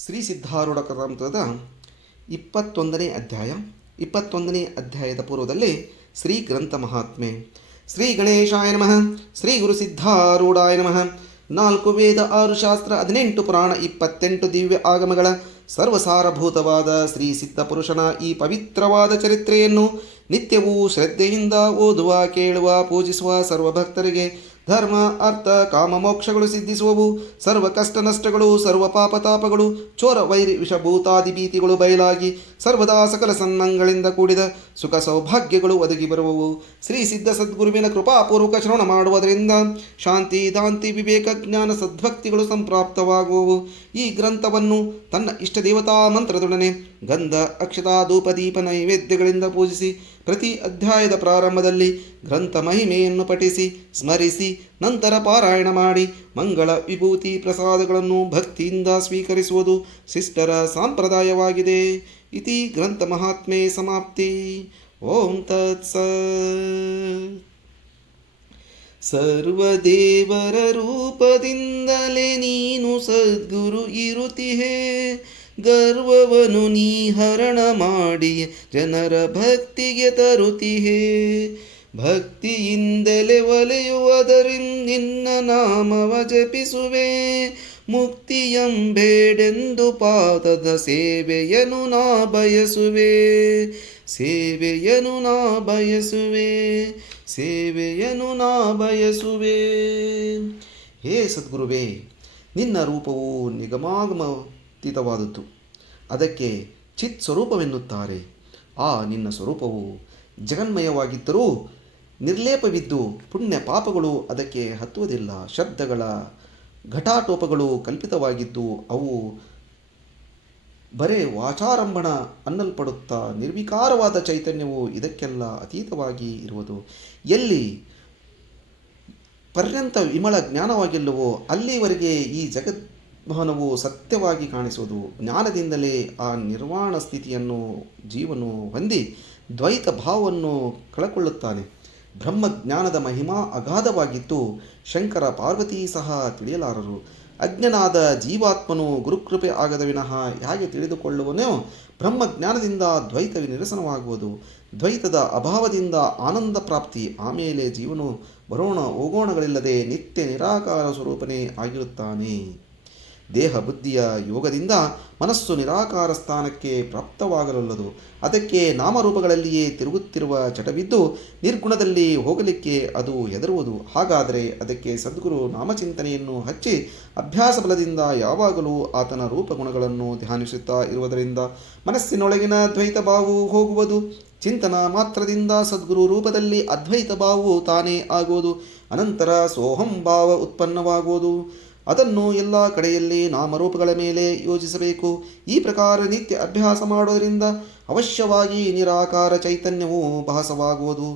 ಶ್ರೀ ಸಿದ್ಧಾರೂಢ ಕರ್ಮದ 21ನೇ ಅಧ್ಯಾಯ. 21ನೇ ಅಧ್ಯಾಯದ ಪೂರ್ವದಲ್ಲಿ ಶ್ರೀ ಗ್ರಂಥ ಮಹಾತ್ಮೆ. ಶ್ರೀ ಗಣೇಶಾಯ ನಮಃ. ಶ್ರೀ ಗುರು ಸಿದ್ಧಾರೂಢಾಯ ನಮಃ. 4 ವೇದ, 6 ಶಾಸ್ತ್ರ, 18 ಪುರಾಣ, 28 ದಿವ್ಯ ಆಗಮಗಳ ಸರ್ವಸಾರಭೂತವಾದ ಶ್ರೀ ಸಿದ್ಧ ಪುರುಷನ ಈ ಪವಿತ್ರವಾದ ಚರಿತ್ರೆಯನ್ನು ನಿತ್ಯವೂ ಶ್ರದ್ಧೆಯಿಂದ ಓದುವ, ಕೇಳುವ, ಪೂಜಿಸುವ ಸರ್ವಭಕ್ತರಿಗೆ ಧರ್ಮ, ಅರ್ಥ, ಕಾಮ, ಮೋಕ್ಷಗಳು ಸಿದ್ಧಿಸುವವು. ಸರ್ವ ಕಷ್ಟ ನಷ್ಟಗಳು, ಸರ್ವ ಪಾಪತಾಪಗಳು, ಚೋರ ವೈರಿ ವಿಷಭೂತಾದಿ ಭೀತಿಗಳು ಬಯಲಾಗಿ ಸರ್ವದಾ ಸಕಲ ಸನ್ಮಂಗಳಿಂದ ಕೂಡಿದ ಸುಖ ಸೌಭಾಗ್ಯಗಳು ಒದಗಿ ಬರುವವು. ಶ್ರೀ ಸಿದ್ಧ ಸದ್ಗುರುವಿನ ಕೃಪಾಪೂರ್ವಕ ಶ್ರವಣ ಮಾಡುವುದರಿಂದ ಶಾಂತಿ, ದಾಂತಿ, ವಿವೇಕ, ಜ್ಞಾನ, ಸದ್ಭಕ್ತಿಗಳು ಸಂಪ್ರಾಪ್ತವಾಗುವವು. ಈ ಗ್ರಂಥವನ್ನು ತನ್ನ ಇಷ್ಟ ದೇವತಾ ಮಂತ್ರದೊಡನೆ ಗಂಧ, ಅಕ್ಷತಾ, ಧೂಪ, ದೀಪ, ನೈವೇದ್ಯಗಳಿಂದ ಪೂಜಿಸಿ ಪ್ರತಿ ಅಧ್ಯಾಯದ ಪ್ರಾರಂಭದಲ್ಲಿ ಗ್ರಂಥ ಮಹಿಮೆಯನ್ನು ಪಠಿಸಿ ಸ್ಮರಿಸಿ ನಂತರ ಪಾರಾಯಣ ಮಾಡಿ ಮಂಗಳ, ವಿಭೂತಿ, ಪ್ರಸಾದಗಳನ್ನು ಭಕ್ತಿಯಿಂದ ಸ್ವೀಕರಿಸುವುದು ಶಿಷ್ಟರ ಸಂಪ್ರದಾಯವಾಗಿದೆ. ಇತಿ ಗ್ರಂಥ ಮಹಾತ್ಮೆ ಸಮಾಪ್ತಿ. ಓಂ ತತ್ಸತ್. ಸರ್ವದೇವರ ರೂಪದಿಂದಲೇ ನೀನು ಸದ್ಗುರು ಇರುತ್ತಿಹೇ. ಗರ್ವವನ್ನು ನೀ ಹರಣ ಮಾಡಿ ಜನರ ಭಕ್ತಿಗೆ ತರುತ್ತಿಹೇ. ಭಕ್ತಿಯಿಂದಲೇ ಒಲೆಯುವುದರಿಂದ ನಿನ್ನ ನಾಮವ ಜಪಿಸುವೆ. ಮುಕ್ತಿಯಂಬೇಡೆಂದು ಪಾದದ ಸೇವೆಯನು ನಾ ಬಯಸುವೆ. ಸೇವೆಯನು ನಾ ಬಯಸುವೆ. ಸೇವೆಯನು ನಾ ಬಯಸುವೆ. ಹೇ ಸದ್ಗುರುವೇ, ನಿನ್ನ ರೂಪವು ನಿಗಮಾಗಮಾತೀತವಾದದ್ದು. ಅದಕ್ಕೆ ಚಿತ್ ಸ್ವರೂಪವೆನ್ನುತ್ತಾರೆ. ಆ ನಿನ್ನ ಸ್ವರೂಪವು ಜಗನ್ಮಯವಾಗಿದ್ದರೂ ನಿರ್ಲೇಪವಿದ್ದು ಪುಣ್ಯ ಪಾಪಗಳು ಅದಕ್ಕೆ ಹತ್ತುವುದಿಲ್ಲ. ಶಬ್ದಗಳ ಘಟಾಟೋಪಗಳು ಕಲ್ಪಿತವಾಗಿದ್ದು ಅವು ಬರೇ ವಾಚಾರಂಭಣ ಅನ್ನಲ್ಪಡುತ್ತಾ ನಿರ್ವಿಕಾರವಾದ ಚೈತನ್ಯವು ಇದಕ್ಕೆಲ್ಲ ಅತೀತವಾಗಿ ಇರುವುದು. ಎಲ್ಲಿ ಪರ್ಯಂತ ವಿಮಲ ಜ್ಞಾನವಾಗಿಲ್ಲವೋ ಅಲ್ಲಿವರೆಗೆ ಈ ಜಗದ್ಭವನವು ಸತ್ಯವಾಗಿ ಕಾಣಿಸುವುದು. ಜ್ಞಾನದಿಂದಲೇ ಆ ನಿರ್ವಾಣ ಸ್ಥಿತಿಯನ್ನು ಜೀವನು ಹೊಂದಿ ದ್ವೈತ ಭಾವವನ್ನು ಕಳಕೊಳ್ಳುತ್ತಾನೆ. ಬ್ರಹ್ಮಜ್ಞಾನದ ಮಹಿಮಾ ಅಗಾಧವಾಗಿದ್ದು ಶಂಕರ ಪಾರ್ವತಿ ಸಹ ತಿಳಿಯಲಾರರು. ಅಜ್ಞನಾದ ಜೀವಾತ್ಮನು ಗುರುಕೃಪೆ ಆಗದ ವಿನಃ ಹೇಗೆ ತಿಳಿದುಕೊಳ್ಳುವನೋ ಬ್ರಹ್ಮಜ್ಞಾನದಿಂದ ದ್ವೈತವೇ ನಿರಸನವಾಗುವುದು. ದ್ವೈತದ ಅಭಾವದಿಂದ ಆನಂದ ಪ್ರಾಪ್ತಿ. ಆಮೇಲೆ ಜೀವನು ಬರೋಣ ಹೋಗೋಣಗಳಿಲ್ಲದೆ ನಿತ್ಯ ನಿರಾಕಾರ ಸ್ವರೂಪನೇ ಆಗಿರುತ್ತಾನೆ. ದೇಹ ಬುದ್ಧಿಯ ಯೋಗದಿಂದ ಮನಸ್ಸು ನಿರಾಕಾರ ಸ್ಥಾನಕ್ಕೆ ಪ್ರಾಪ್ತವಾಗಲೊಲ್ಲದು. ಅದಕ್ಕೆ ನಾಮರೂಪಗಳಲ್ಲಿಯೇ ತಿರುಗುತ್ತಿರುವ ಚಟವಿದ್ದು ನಿರ್ಗುಣದಲ್ಲಿ ಹೋಗಲಿಕ್ಕೆ ಅದು ಹೆದರುವುದು. ಹಾಗಾದರೆ ಅದಕ್ಕೆ ಸದ್ಗುರು ನಾಮಚಿಂತನೆಯನ್ನು ಹಚ್ಚಿ ಅಭ್ಯಾಸ ಬಲದಿಂದ ಯಾವಾಗಲೂ ಆತನ ರೂಪಗುಣಗಳನ್ನು ಧ್ಯಾನಿಸುತ್ತಾ ಇರುವುದರಿಂದ ಮನಸ್ಸಿನೊಳಗಿನ ದ್ವೈತ ಭಾವವು ಹೋಗುವುದು. ಚಿಂತನ ಮಾತ್ರದಿಂದ ಸದ್ಗುರು ರೂಪದಲ್ಲಿ ಅದ್ವೈತ ಭಾವವು ತಾನೇ ಆಗುವುದು. ಅನಂತರ ಸೋಹಂ ಭಾವ ಉತ್ಪನ್ನವಾಗುವುದು. ಅದನ್ನು ಎಲ್ಲ ಕಡೆಯಲ್ಲಿ ನಾಮರೂಪಗಳ ಮೇಲೆ ಯೋಜಿಸಬೇಕು. ಈ ಪ್ರಕಾರ ನಿತ್ಯ ಅಭ್ಯಾಸ ಮಾಡುವುದರಿಂದ ಅವಶ್ಯವಾಗಿ ನಿರಾಕಾರ ಚೈತನ್ಯವು ಭಾಸವಾಗುವುದು.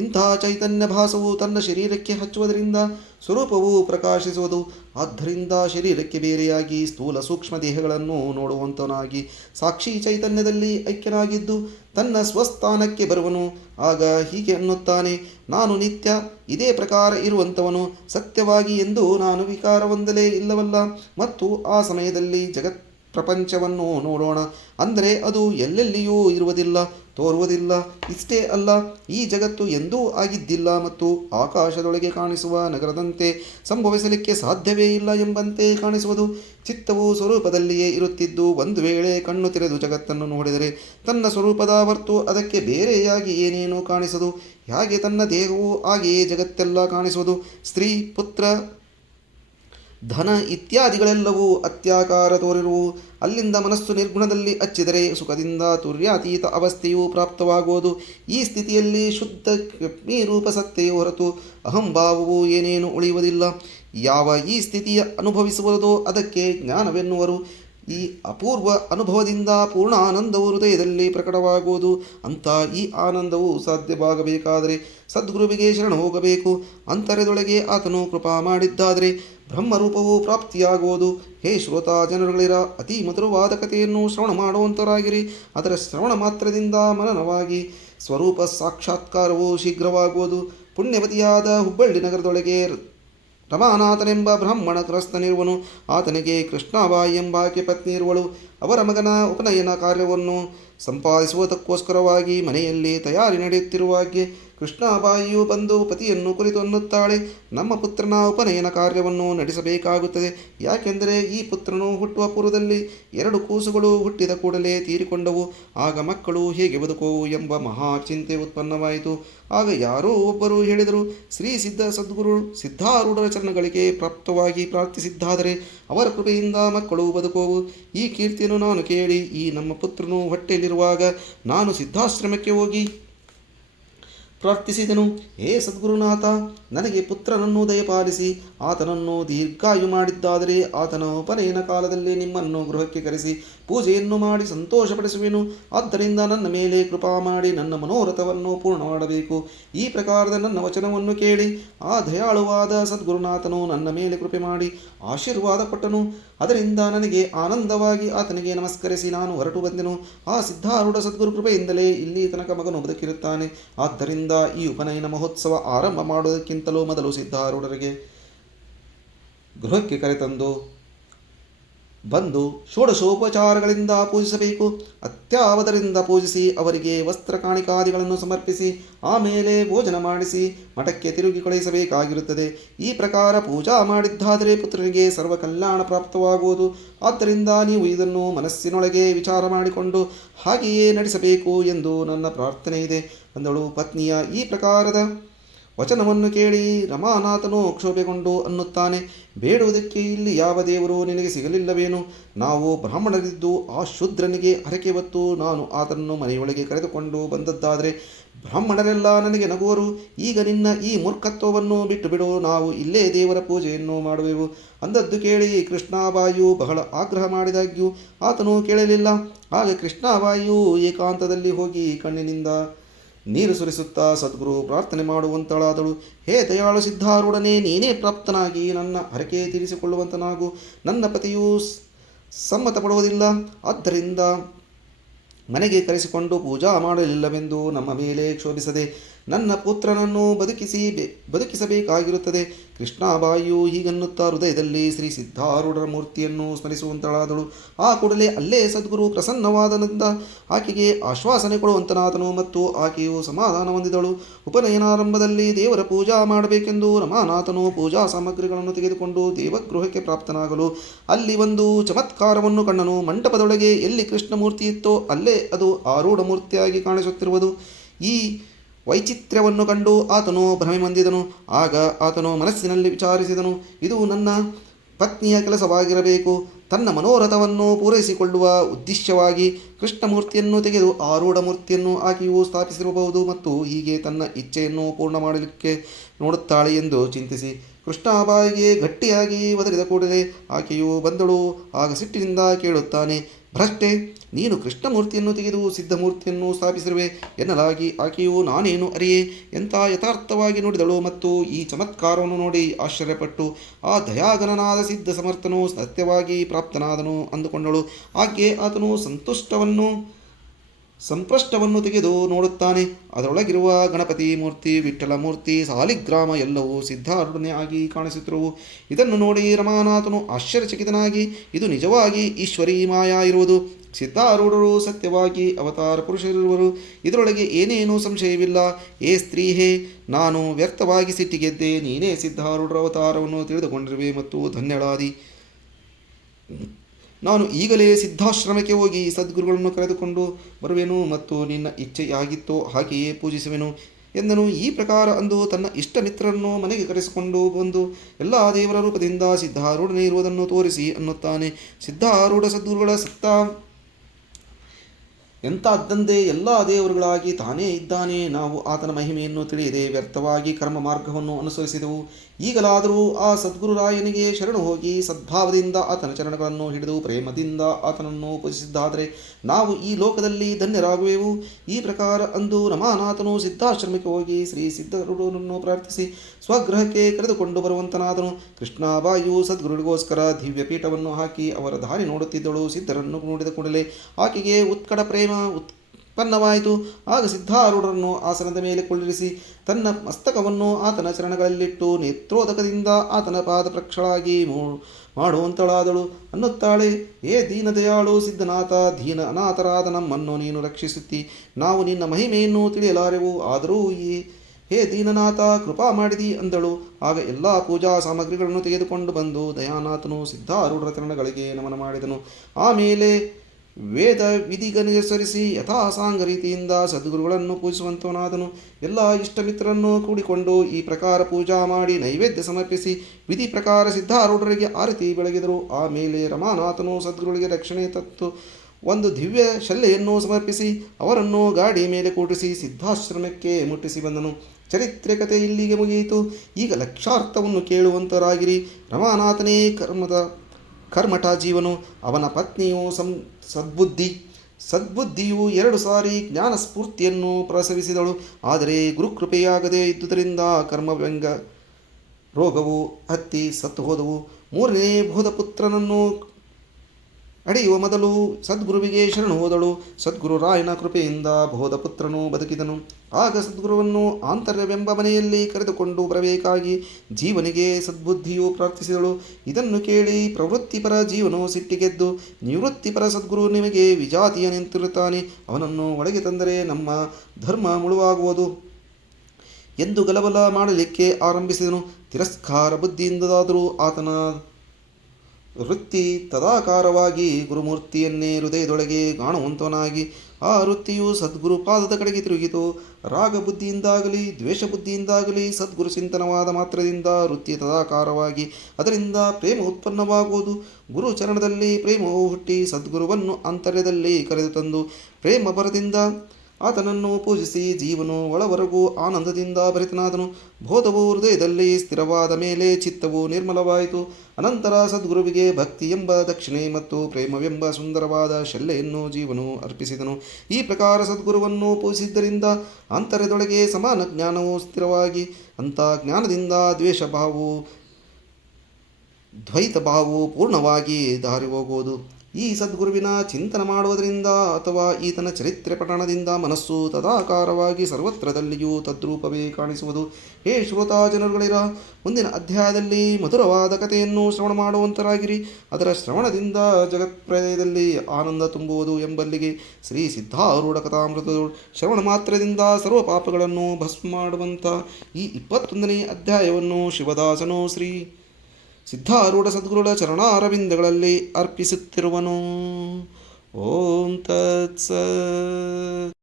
ಇಂತಹ ಚೈತನ್ಯ ಭಾಸವು ತನ್ನ ಶರೀರಕ್ಕೆ ಹಚ್ಚುವುದರಿಂದ ಸ್ವರೂಪವು ಪ್ರಕಾಶಿಸುವುದು. ಆದ್ದರಿಂದ ಶರೀರಕ್ಕೆ ಬೇರೆಯಾಗಿ ಸ್ಥೂಲ ಸೂಕ್ಷ್ಮ ದೇಹಗಳನ್ನು ನೋಡುವಂತನಾಗಿ ಸಾಕ್ಷಿ ಚೈತನ್ಯದಲ್ಲಿ ಐಕ್ಯನಾಗಿದ್ದು ತನ್ನ ಸ್ವಸ್ಥಾನಕ್ಕೆ ಬರುವನು. ಆಗ ಹೀಗೆ ಅನ್ನುತ್ತಾನೆ, ನಾನು ನಿತ್ಯ ಇದೇ ಪ್ರಕಾರ ಇರುವಂಥವನು ಸತ್ಯವಾಗಿ ಎಂದು ನಾನು ವಿಕಾರ ಹೊಂದಲೇ ಇಲ್ಲವಲ್ಲ. ಮತ್ತು ಆ ಸಮಯದಲ್ಲಿ ಜಗತ್ ಪ್ರಪಂಚವನ್ನು ನೋಡೋಣ ಅಂದರೆ ಅದು ಎಲ್ಲೆಲ್ಲಿಯೂ ಇರುವುದಿಲ್ಲ, ತೋರುವುದಿಲ್ಲ. ಇಷ್ಟೇ ಅಲ್ಲ, ಈ ಜಗತ್ತು ಎಂದೂ ಆಗಿದ್ದಿಲ್ಲ ಮತ್ತು ಆಕಾಶದೊಳಗೆ ಕಾಣಿಸುವ ನಗರದಂತೆ ಸಂಭವಿಸಲಿಕ್ಕೆ ಸಾಧ್ಯವೇ ಇಲ್ಲ ಎಂಬಂತೆ ಕಾಣಿಸುವುದು. ಚಿತ್ತವು ಸ್ವರೂಪದಲ್ಲಿಯೇ ಇರುತ್ತಿದ್ದು ಒಂದು ವೇಳೆ ಕಣ್ಣು ತೆರೆದು ಜಗತ್ತನ್ನು ನೋಡಿದರೆ ತನ್ನ ಸ್ವರೂಪದ ಹೊರತು ಅದಕ್ಕೆ ಬೇರೆಯಾಗಿ ಏನೇನೂ ಕಾಣಿಸದು. ಹೇಗೆ ತನ್ನ ದೇಹವು ಹಾಗೆಯೇ ಜಗತ್ತೆಲ್ಲ ಕಾಣಿಸುವುದು. ಸ್ತ್ರೀ, ಪುತ್ರ, ಧನ ಇತ್ಯಾದಿಗಳೆಲ್ಲವೂ ಅತ್ಯಾಕಾರ ತೋರಿರುವು. ಅಲ್ಲಿಂದ ಮನಸ್ಸು ನಿರ್ಗುಣದಲ್ಲಿ ಹಚ್ಚಿದರೆ ಸುಖದಿಂದ ತುರ್ಯಾತೀತ ಅವಸ್ಥೆಯು ಪ್ರಾಪ್ತವಾಗುವುದು. ಈ ಸ್ಥಿತಿಯಲ್ಲಿ ಶುದ್ಧ ರೂಪ ಸತ್ತೆಯು ಹೊರತು ಅಹಂಭಾವವು ಏನೇನು ಉಳಿಯುವುದಿಲ್ಲ. ಯಾವ ಈ ಸ್ಥಿತಿಯ ಅನುಭವಿಸುವುದೋ ಅದಕ್ಕೆ ಜ್ಞಾನವೆನ್ನುವರು. ಈ ಅಪೂರ್ವ ಅನುಭವದಿಂದ ಪೂರ್ಣ ಆನಂದವು ಹೃದಯದಲ್ಲಿ ಪ್ರಕಟವಾಗುವುದು. ಅಂಥ ಈ ಆನಂದವು ಸಾಧ್ಯವಾಗಬೇಕಾದರೆ ಸದ್ಗುರುವಿಗೆ ಶರಣ ಹೋಗಬೇಕು. ಅಂತರದೊಳಗೆ ಆತನು ಕೃಪಾ ಮಾಡಿದ್ದಾದರೆ ಬ್ರಹ್ಮರೂಪವು ಪ್ರಾಪ್ತಿಯಾಗುವುದು. ಹೇ ಶ್ರೋತಾ ಜನರುಗಳಿರ, ಅತಿ ಮಧುರವಾದ ಕಥೆಯನ್ನು ಶ್ರವಣ ಮಾಡುವಂತರಾಗಿರಿ. ಅದರ ಶ್ರವಣ ಮಾತ್ರದಿಂದ ಮನನವಾಗಿ ಸ್ವರೂಪ ಸಾಕ್ಷಾತ್ಕಾರವು ಶೀಘ್ರವಾಗುವುದು. ಪುಣ್ಯವತಿಯಾದ ಹುಬ್ಬಳ್ಳಿ ನಗರದೊಳಗೆ ರಮಾನಾಥನೆಂಬ ಬ್ರಾಹ್ಮಣ ಗೃಹಸ್ಥನಿರುವನು. ಆತನಿಗೆ ಕೃಷ್ಣಾಬಾಯಿ ಎಂಬಾಕೆ ಪತ್ನಿ ಇರುವಳು. ಅವರ ಮಗನ ಉಪನಯನ ಕಾರ್ಯವನ್ನು ಸಂಪಾದಿಸುವುದಕ್ಕೋಸ್ಕರವಾಗಿ ಮನೆಯಲ್ಲಿ ತಯಾರಿ ನಡೆಯುತ್ತಿರುವಾಗೆ ಕೃಷ್ಣಾಬಾಯಿಯು ಬಂದು ಪತಿಯನ್ನು ಕುರಿತು ಅನ್ನುತ್ತಾಳೆ, ನಮ್ಮ ಪುತ್ರನ ಉಪನಯನ ಕಾರ್ಯವನ್ನು ನಡೆಸಬೇಕಾಗುತ್ತದೆ. ಯಾಕೆಂದರೆ ಈ ಪುತ್ರನು ಹುಟ್ಟುವ ಪೂರ್ವದಲ್ಲಿ 2 ಕೂಸುಗಳು ಹುಟ್ಟಿದ ಕೂಡಲೇ ತೀರಿಕೊಂಡವು. ಆಗ ಮಕ್ಕಳು ಹೇಗೆ ಬದುಕುವು ಎಂಬ ಮಹಾ ಚಿಂತೆ ಉತ್ಪನ್ನವಾಯಿತು. ಆಗ ಯಾರೋ ಒಬ್ಬರು ಹೇಳಿದರು, ಶ್ರೀ ಸದ್ಗುರು ಸಿದ್ಧಾರೂಢರ ಚರಣಗಳಿಗೆ ಪ್ರಾಪ್ತವಾಗಿ ಪ್ರಾರ್ಥಿಸಿದ್ದಾದರೆ ಅವರ ಕೃಪೆಯಿಂದ ಮಕ್ಕಳು ಬದುಕುವು. ಈ ಕೀರ್ತಿಯನ್ನು ನಾನು ಕೇಳಿ ಈ ನಮ್ಮ ಪುತ್ರನು ಹೊಟ್ಟೆಯಲ್ಲಿರುವಾಗ ನಾನು ಸಿದ್ಧಾಶ್ರಮಕ್ಕೆ ಹೋಗಿ ಪ್ರಾರ್ಥಿಸಿದೆನು. ಹೇ ಸದ್ಗುರುನಾಥ, ನನಗೆ ಪುತ್ರನನ್ನು ದಯಪಾಲಿಸಿ ಆತನನ್ನು ದೀರ್ಘಾಯು ಮಾಡಿದ್ದಾದರೆ ಆತನ ಉಪನಯನ ಕಾಲದಲ್ಲಿ ನಿಮ್ಮನ್ನು ಗೃಹಕ್ಕೆ ಕರೆಸಿ ಪೂಜೆಯನ್ನು ಮಾಡಿ ಸಂತೋಷಪಡಿಸುವೆನು. ಆದ್ದರಿಂದ ನನ್ನ ಮೇಲೆ ಕೃಪಾ ಮಾಡಿ ನನ್ನ ಮನೋರಥವನ್ನು ಪೂರ್ಣ ಮಾಡಬೇಕು. ಈ ಪ್ರಕಾರದ ನನ್ನ ವಚನವನ್ನು ಕೇಳಿ ಆ ದಯಾಳುವಾದ ಸದ್ಗುರುನಾಥನು ನನ್ನ ಮೇಲೆ ಕೃಪೆ ಮಾಡಿ ಆಶೀರ್ವಾದ ಕೊಟ್ಟನು. ಅದರಿಂದ ನನಗೆ ಆನಂದವಾಗಿ ಆತನಿಗೆ ನಮಸ್ಕರಿಸಿ ನಾನು ಹೊರಟು ಬಂದೆನು. ಆ ಸಿದ್ಧಾರೂಢ ಸದ್ಗುರು ಕೃಪೆಯಿಂದಲೇ ಇಲ್ಲಿ ತನಕ ಮಗನು ಬದುಕಿರುತ್ತಾನೆ. ಆದ್ದರಿಂದ ಈ ಉಪನಯನ ಮಹೋತ್ಸವ ಆರಂಭ ಮಾಡುವುದಕ್ಕಿಂತಲೂ ಮೊದಲು ಸಿದ್ಧಾರೂಢರಿಗೆ ಗೃಹಕ್ಕೆ ಕರೆತಂದು ಬಂದು ಷೋಡಶೋಪಚಾರಗಳಿಂದ ಪೂಜಿಸಬೇಕು. ಅತ್ಯಾವದರಿಂದ ಪೂಜಿಸಿ ಅವರಿಗೆ ವಸ್ತ್ರ ಕಾಣಿಕಾದಿಗಳನ್ನು ಸಮರ್ಪಿಸಿ ಆಮೇಲೆ ಭೋಜನ ಮಾಡಿಸಿ ಮಠಕ್ಕೆ ತಿರುಗಿ ಕಳುಹಿಸಬೇಕಾಗಿರುತ್ತದೆ. ಈ ಪ್ರಕಾರ ಪೂಜಾ ಮಾಡಿದ್ದಾದರೆ ಪುತ್ರನಿಗೆ ಸರ್ವ ಕಲ್ಯಾಣ ಪ್ರಾಪ್ತವಾಗುವುದು. ಆದ್ದರಿಂದ ನೀವು ಇದನ್ನು ಮನಸ್ಸಿನೊಳಗೆ ವಿಚಾರ ಮಾಡಿಕೊಂಡು ಹಾಗೆಯೇ ನಡೆಸಬೇಕು ಎಂದು ನನ್ನ ಪ್ರಾರ್ಥನೆ ಇದೆ ಅಂದಳು. ಪತ್ನಿಯ ಈ ಪ್ರಕಾರದ ವಚನವನ್ನು ಕೇಳಿ ರಮಾನಾಥನು ಕ್ಷೋಭೆಗೊಂಡು ಅನ್ನುತ್ತಾನೆ, ಬೇಡುವುದಕ್ಕೆ ಇಲ್ಲಿ ಯಾವ ದೇವರು ನಿನಗೆ ಸಿಗಲಿಲ್ಲವೇನು? ನಾವು ಬ್ರಾಹ್ಮಣರಿದ್ದು ಆ ಶೂದ್ರನಿಗೆ ಹರಕೆ ಹೊತ್ತು ನಾನು ಆತನನ್ನು ಮನೆಯೊಳಗೆ ಕರೆದುಕೊಂಡು ಬಂದದ್ದಾದರೆ ಬ್ರಾಹ್ಮಣರೆಲ್ಲ ನನಗೆ ನಗುವರು. ಈಗ ನಿನ್ನ ಈ ಮೂರ್ಖತ್ವವನ್ನು ಬಿಟ್ಟು ಬಿಡು, ನಾವು ಇಲ್ಲೇ ದೇವರ ಪೂಜೆಯನ್ನು ಮಾಡುವೆವು ಅಂದದ್ದು ಕೇಳಿ ಕೃಷ್ಣಾಬಾಯಿಯು ಬಹಳ ಆಗ್ರಹ ಮಾಡಿದಾಗ್ಯೂ ಆತನು ಕೇಳಲಿಲ್ಲ. ಆಗ ಕೃಷ್ಣಾಬಾಯಿಯು ಏಕಾಂತದಲ್ಲಿ ಹೋಗಿ ಕಣ್ಣಿನಿಂದ ನೀರು ಸುರಿಸುತ್ತಾ ಸದ್ಗುರು ಪ್ರಾರ್ಥನೆ ಮಾಡುವಂತಳಾದಳು. ಹೇ ದಯಾಳು ಸಿದ್ಧಾರೂಢನೇ, ನೀನೇ ಪ್ರಾಪ್ತನಾಗಿ ನನ್ನ ಹರಕೆ ತೀರಿಸಿಕೊಳ್ಳುವಂತನಾಗು. ನನ್ನ ಪತಿಯು ಸಮ್ಮತ ಪಡುವುದಿಲ್ಲ. ಆದ್ದರಿಂದ ಮನೆಗೆ ಪೂಜಾ ಮಾಡಲಿಲ್ಲವೆಂದು ನಮ್ಮ ಮೇಲೆ ಕ್ಷೋಭಿಸದೆ ನನ್ನ ಪುತ್ರನನ್ನು ಬದುಕಿಸಬೇಕಾಗಿರುತ್ತದೆ. ಕೃಷ್ಣಾಬಾಯಿಯು ಹೀಗನ್ನುತ್ತಾ ಹೃದಯದಲ್ಲಿ ಶ್ರೀ ಸಿದ್ಧಾರೂಢರ ಮೂರ್ತಿಯನ್ನು ಸ್ಮರಿಸುವಂತಳಾದಳು. ಆ ಕೂಡಲೇ ಅಲ್ಲೇ ಸದ್ಗುರು ಪ್ರಸನ್ನವಾದನಿಂದ ಆಕೆಗೆ ಆಶ್ವಾಸನೆ ಕೊಡುವಂತನಾದನು ಮತ್ತು ಆಕೆಯು ಸಮಾಧಾನ ಹೊಂದಿದಳು. ಉಪನಯನಾರಂಭದಲ್ಲಿ ದೇವರ ಪೂಜಾ ಮಾಡಬೇಕೆಂದು ರಮಾನಾಥನು ಪೂಜಾ ಸಾಮಗ್ರಿಗಳನ್ನು ತೆಗೆದುಕೊಂಡು ದೇವಗೃಹಕ್ಕೆ ಪ್ರಾಪ್ತನಾಗಲು ಅಲ್ಲಿ ಒಂದು ಚಮತ್ಕಾರವನ್ನು ಕಂಡನು. ಮಂಟಪದೊಳಗೆ ಎಲ್ಲಿ ಕೃಷ್ಣ ಮೂರ್ತಿ ಇತ್ತೋ ಅಲ್ಲೇ ಅದು ಆರೂಢ ಮೂರ್ತಿಯಾಗಿ ಕಾಣಿಸುತ್ತಿರುವುದು. ಈ ವೈಚಿತ್ರ್ಯವನ್ನು ಕಂಡು ಆತನು ಭ್ರಮೆ ಹೊಂದಿದನು. ಆಗ ಆತನು ಮನಸ್ಸಿನಲ್ಲಿ ವಿಚಾರಿಸಿದನು, ಇದು ನನ್ನ ಪತ್ನಿಯ ಕೆಲಸವಾಗಿರಬೇಕು. ತನ್ನ ಮನೋರಥವನ್ನು ಪೂರೈಸಿಕೊಳ್ಳುವ ಉದ್ದೇಶವಾಗಿ ಕೃಷ್ಣಮೂರ್ತಿಯನ್ನು ತೆಗೆದು ಆರೂಢ ಮೂರ್ತಿಯನ್ನು ಆಕೆಯು ಸ್ಥಾಪಿಸಿರಬಹುದು ಮತ್ತು ಹೀಗೆ ತನ್ನ ಇಚ್ಛೆಯನ್ನು ಪೂರ್ಣ ಮಾಡಲಿಕ್ಕೆ ನೋಡುತ್ತಾಳೆ ಎಂದು ಚಿಂತಿಸಿ ಕೃಷ್ಣಾಬಾಯಿಗೆ ಗಟ್ಟಿಯಾಗಿ ಒದರಿದ ಕೂಡಲೇ ಆಕೆಯು ಬಂದಳು. ಆಗ ಸಿಟ್ಟಿನಿಂದ ಕೇಳುತ್ತಾನೆ, ಭ್ರಷ್ಟೆ, ನೀನು ಕೃಷ್ಣಮೂರ್ತಿಯನ್ನು ತೆಗೆದು ಸಿದ್ಧಮೂರ್ತಿಯನ್ನು ಸ್ಥಾಪಿಸಿರುವೆ ಎನ್ನಲಾಗಿ ಆಕೆಯು ನಾನೇನು ಅರಿಯೇ ಎಂತ ಯಥಾರ್ಥವಾಗಿ ನೋಡಿದಳು ಮತ್ತು ಈ ಚಮತ್ಕಾರವನ್ನು ನೋಡಿ ಆಶ್ಚರ್ಯಪಟ್ಟು ಆ ದಯಾಗಣನಾದ ಸಿದ್ಧ ಸಮರ್ಥನು ಸತ್ಯವಾಗಿ ಪ್ರಾಪ್ತನಾದನು ಅಂದುಕೊಂಡಳು. ಆಕೆ ಆತನು ಸಂಪ್ರಷ್ಟವನ್ನು ತೆಗೆದು ನೋಡುತ್ತಾನೆ. ಅದರೊಳಗಿರುವ ಗಣಪತಿ ಮೂರ್ತಿ, ವಿಠ್ಠಲ ಮೂರ್ತಿ, ಸಾಲಿಗ್ರಾಮ ಎಲ್ಲವೂ ಸಿದ್ಧಾರೂಢನೇ ಆಗಿ ಕಾಣಿಸುತ್ತಿರುವು. ಇದನ್ನು ನೋಡಿ ರಮಾನಾಥನು ಆಶ್ಚರ್ಯಚಕಿತನಾಗಿ, ಇದು ನಿಜವಾಗಿ ಈಶ್ವರೀ ಮಾಯಾ ಇರುವುದು. ಸಿದ್ಧಾರೂಢರು ಸತ್ಯವಾಗಿ ಅವತಾರ ಪುರುಷರಿರುವರು, ಇದರೊಳಗೆ ಏನೇನೂ ಸಂಶಯವಿಲ್ಲ. ಏ ಸ್ತ್ರೀ, ಹೇ, ನಾನು ವ್ಯರ್ಥವಾಗಿ ಸಿಟ್ಟಿಗೆದ್ದೆ. ನೀನೇ ಸಿದ್ಧಾರೂಢರ ಅವತಾರವನ್ನು ತಿಳಿದುಕೊಂಡಿರುವೆ ಮತ್ತು ಧನ್ಯಳಾದಿ. ನಾನು ಈಗಲೇ ಸಿದ್ಧಾಶ್ರಮಕ್ಕೆ ಹೋಗಿ ಸದ್ಗುರುಗಳನ್ನು ಕರೆದುಕೊಂಡು ಬರುವೆನು ಮತ್ತು ನಿನ್ನ ಇಚ್ಛೆಯಾಗಿತ್ತೋ ಹಾಗೆಯೇ ಪೂಜಿಸುವೆನು ಎಂದನು. ಈ ಪ್ರಕಾರ ಅಂದು ತನ್ನ ಇಷ್ಟ ಮಿತ್ರರನ್ನು ಮನೆಗೆ ಕರೆಸಿಕೊಂಡು ಬಂದು ಎಲ್ಲ ದೇವರ ರೂಪದಿಂದ ಸಿದ್ಧಾರೂಢನೇ ಇರುವುದನ್ನು ತೋರಿಸಿ ಅನ್ನುತ್ತಾನೆ. ಸಿದ್ಧಾರೂಢ ಸದ್ಗುರುಗಳ ಸತ್ತ ಎಂಥದ್ದಂತೆ ಎಲ್ಲ ದೇವರುಗಳಾಗಿ ತಾನೇ ಇದ್ದಾನೆ. ನಾವು ಆತನ ಮಹಿಮೆಯನ್ನು ತಿಳಿಯದೆ ವ್ಯರ್ಥವಾಗಿ ಕರ್ಮ ಮಾರ್ಗವನ್ನು ಅನುಸರಿಸಿದೆವು. ಈಗಲಾದರೂ ಆ ಸದ್ಗುರುರಾಯನಿಗೆ ಶರಣು ಹೋಗಿ ಸದ್ಭಾವದಿಂದ ಆತನ ಚರಣಗಳನ್ನು ಹಿಡಿದು ಪ್ರೇಮದಿಂದ ಆತನನ್ನು ಪೂಜಿಸಿದ್ದಾದರೆ ನಾವು ಈ ಲೋಕದಲ್ಲಿ ಧನ್ಯರಾಗುವೆವು. ಈ ಪ್ರಕಾರ ಅಂದು ರಮಾನಾಥನು ಸಿದ್ಧಾಶ್ರಮಕ್ಕೆ ಹೋಗಿ ಶ್ರೀ ಸಿದ್ಧಾರೂಢನನ್ನು ಪ್ರಾರ್ಥಿಸಿ ಸ್ವಗೃಹಕ್ಕೆ ಕರೆದುಕೊಂಡು ಬರುವಂತನಾದನು. ಕೃಷ್ಣಾಬಾಯಿಯು ಸದ್ಗುರುಗಳಿಗೋಸ್ಕರ ದಿವ್ಯ ಪೀಠವನ್ನು ಹಾಕಿ ಅವರ ದಾರಿ ನೋಡುತ್ತಿದ್ದಳು. ಸಿದ್ಧರನ್ನು ನೋಡಿದ ಕೂಡಲೇ ಆಕೆಗೆ ಉತ್ಕಟ ಉತ್ಪನ್ನವಾಯಿತು. ಆಗ ಸಿದ್ಧಾರೂಢರನ್ನು ಆಸನದ ಮೇಲೆ ಕುಳ್ಳಿರಿಸಿ ತನ್ನ ಮಸ್ತಕವನ್ನು ಆತನ ಚರಣಗಳಲ್ಲಿಟ್ಟು ನೇತ್ರೋದಕದಿಂದ ಆತನ ಪಾದ ಪ್ರಕ್ಷಳಾಗಿ ಮಾಡುವಂತಳಾದಳು. ಅನ್ನುತ್ತಾಳೆ, ಏ ದೀನದಯಾಳು ಸಿದ್ಧನಾಥ, ದೀನ ಅನಾಥರಾದ ನಮ್ಮನ್ನು ನೀನು ರಕ್ಷಿಸುತ್ತಿ. ನಾವು ನಿನ್ನ ಮಹಿಮೆಯನ್ನು ತಿಳಿಯಲಾರೆವು, ಆದರೂ ಹೇ ದೀನನಾಥ ಕೃಪಾ ಮಾಡಿದಿ ಅಂದಳು. ಆಗ ಎಲ್ಲ ಪೂಜಾ ಸಾಮಗ್ರಿಗಳನ್ನು ತೆಗೆದುಕೊಂಡು ಬಂದು ದಯಾನಾಥನು ಸಿದ್ಧಾರೂಢರ ಚರಣಗಳಿಗೆ ನಮನ ಮಾಡಿದನು. ಆಮೇಲೆ ವೇದ ವಿಧಿಗನುಸರಿಸಿ ಯಥಾಸಾಂಗ ರೀತಿಯಿಂದ ಸದ್ಗುರುಗಳನ್ನು ಪೂಜಿಸುವಂತವನಾದನು. ಎಲ್ಲ ಇಷ್ಟಮಿತ್ರರನ್ನು ಕೂಡಿಕೊಂಡು ಈ ಪ್ರಕಾರ ಪೂಜಾ ಮಾಡಿ ನೈವೇದ್ಯ ಸಮರ್ಪಿಸಿ ವಿಧಿ ಪ್ರಕಾರ ಸಿದ್ಧಾರೂಢರಿಗೆ ಆರತಿ ಬೆಳಗಿದರು. ಆಮೇಲೆ ರಮಾನಾಥನು ಸದ್ಗುರುಗಳಿಗೆ ರಕ್ಷಣೆ ತತ್ತು ಒಂದು ದಿವ್ಯ ಶಲ್ಲೆಯನ್ನು ಸಮರ್ಪಿಸಿ ಅವರನ್ನು ಗಾಡಿ ಮೇಲೆ ಕೂಡಿಸಿ ಸಿದ್ಧಾಶ್ರಮಕ್ಕೆ ಮುಟ್ಟಿಸಿ ಬಂದನು. ಚರಿತ್ರೆ ಕಥೆ ಇಲ್ಲಿಗೆ ಮುಗಿಯಿತು. ಈಗ ಲಕ್ಷಾರ್ಥವನ್ನು ಕೇಳುವಂತರಾಗಿರಿ. ರಮಾನಾಥನೇ ಕರ್ಮಠ ಜೀವನು, ಅವನ ಪತ್ನಿಯು ಸದ್ಬುದ್ಧಿಯು 2 ಸಾರಿ ಜ್ಞಾನ ಸ್ಫೂರ್ತಿಯನ್ನು ಪ್ರಸವಿಸಿದಳು. ಆದರೆ ಗುರುಕೃಪೆಯಾಗದೇ ಇದ್ದುದರಿಂದ ಕರ್ಮವ್ಯಂಗ ರೋಗವು ಹತ್ತಿ ಸತ್ತು ಹೋದವು. 3ನೇ ಬೋಧಪುತ್ರನನ್ನು ಅಡೆಯುವ ಮೊದಲು ಸದ್ಗುರುವಿಗೆ ಶರಣು ಹೋದಳು. ಸದ್ಗುರು ರಾಯನ ಕೃಪೆಯಿಂದ ಬೋಧಪುತ್ರನು ಬದುಕಿದನು. ಆಗ ಸದ್ಗುರುವನ್ನು ಆಂತರ್ಯವೆಂಬ ಮನೆಯಲ್ಲಿ ಕರೆದುಕೊಂಡು ಬರಬೇಕಾಗಿ ಜೀವನಿಗೆ ಸದ್ಬುದ್ಧಿಯು ಪ್ರಾರ್ಥಿಸಿದಳು. ಇದನ್ನು ಕೇಳಿ ಪ್ರವೃತ್ತಿಪರ ಜೀವನು ಸಿಟ್ಟಿಗೆದ್ದು, ನಿವೃತ್ತಿಪರ ಸದ್ಗುರು ನಿಮಗೆ ವಿಜಾತಿಯ ನಿಂತಿರುತ್ತಾನೆ, ಅವನನ್ನು ಒಳಗೆ ತಂದರೆ ನಮ್ಮ ಧರ್ಮ ಮುಳುವಾಗುವುದು ಎಂದು ಗಲಬಲ ಮಾಡಲಿಕ್ಕೆ ಆರಂಭಿಸಿದನು. ತಿರಸ್ಕಾರ ಬುದ್ಧಿಯಿಂದಾದರೂ ಆತನ ವೃತ್ತಿ ತದಾಕಾರವಾಗಿ ಗುರುಮೂರ್ತಿಯನ್ನೇ ಹೃದಯದೊಳಗೆ ಕಾಣುವಂತವನಾಗಿ ಆ ವೃತ್ತಿಯು ಸದ್ಗುರು ಪಾದದ ಕಡೆಗೆ ತಿರುಗಿತು. ರಾಗ ಬುದ್ಧಿಯಿಂದಾಗಲಿ ದ್ವೇಷ ಬುದ್ಧಿಯಿಂದಾಗಲಿ ಸದ್ಗುರು ಚಿಂತನವಾದ ಮಾತ್ರದಿಂದ ವೃತ್ತಿ ತದಾಕಾರವಾಗಿ ಅದರಿಂದ ಪ್ರೇಮ ಉತ್ಪನ್ನವಾಗುವುದು. ಗುರು ಚರಣದಲ್ಲಿ ಪ್ರೇಮವು ಹುಟ್ಟಿ ಸದ್ಗುರುವನ್ನು ಆಂತರ್ಯದಲ್ಲಿ ಕರೆದು ತಂದು ಪ್ರೇಮ ಬರದಿಂದ ಆತನನ್ನು ಪೂಜಿಸಿ ಜೀವನು ಒಳವರೆಗೂ ಆನಂದದಿಂದ ಭರಿತನಾದನು. ಬೋಧವು ಹೃದಯದಲ್ಲಿ ಸ್ಥಿರವಾದ ಮೇಲೆ ಚಿತ್ತವು ನಿರ್ಮಲವಾಯಿತು. ಅನಂತರ ಸದ್ಗುರುವಿಗೆ ಭಕ್ತಿ ಎಂಬ ದಕ್ಷಿಣೆ ಮತ್ತು ಪ್ರೇಮವೆಂಬ ಸುಂದರವಾದ ಶಲ್ಲೆಯನ್ನು ಜೀವನು ಅರ್ಪಿಸಿದನು. ಈ ಪ್ರಕಾರ ಸದ್ಗುರುವನ್ನು ಪೂಜಿಸಿದ್ದರಿಂದ ಆಂತರ್ಯದೊಳಗೆ ಸಮಾನ ಜ್ಞಾನವು ಸ್ಥಿರವಾಗಿ ಅಂಥ ಜ್ಞಾನದಿಂದ ದ್ವೇಷ ಭಾವವು ದ್ವೈತ ಭಾವವು ಪೂರ್ಣವಾಗಿ ದಾರಿ ಹೋಗುವುದು. ಈ ಸದ್ಗುರುವಿನ ಚಿಂತನ ಮಾಡುವುದರಿಂದ ಅಥವಾ ಈತನ ಚರಿತ್ರೆ ಪಠಣದಿಂದ ಮನಸ್ಸು ತದಾಕಾರವಾಗಿ ಸರ್ವತ್ರದಲ್ಲಿಯೂ ತದ್ರೂಪವೇ ಕಾಣಿಸುವುದು. ಹೇ ಶ್ರೋತಾ ಜನರುಗಳಿರ, ಮುಂದಿನ ಅಧ್ಯಾಯದಲ್ಲಿ ಮಧುರವಾದ ಕಥೆಯನ್ನು ಶ್ರವಣ ಮಾಡುವಂತರಾಗಿರಿ. ಅದರ ಶ್ರವಣದಿಂದ ಜಗತ್ಪ್ರಯದಲ್ಲಿ ಆನಂದ ತುಂಬುವುದು ಎಂಬಲ್ಲಿಗೆ ಶ್ರೀ ಸಿದ್ಧಾರೂಢ ಕಥಾಮೃತಗಳು ಶ್ರವಣ ಮಾತ್ರದಿಂದ ಸರ್ವ ಪಾಪಗಳನ್ನು ಭಸ್ಮ ಮಾಡುವಂಥ ಈ 21ನೇ ಅಧ್ಯಾಯವನ್ನು ಶಿವದಾಸನು ಶ್ರೀ ಸಿದ್ಧಾರೂಢ ಸದ್ಗುರುಗಳ ಚರಣಾರವಿಂದಗಳಲ್ಲಿ ಅರ್ಪಿಸುತ್ತಿರುವನು. ಓಂ ತತ್ಸತ್.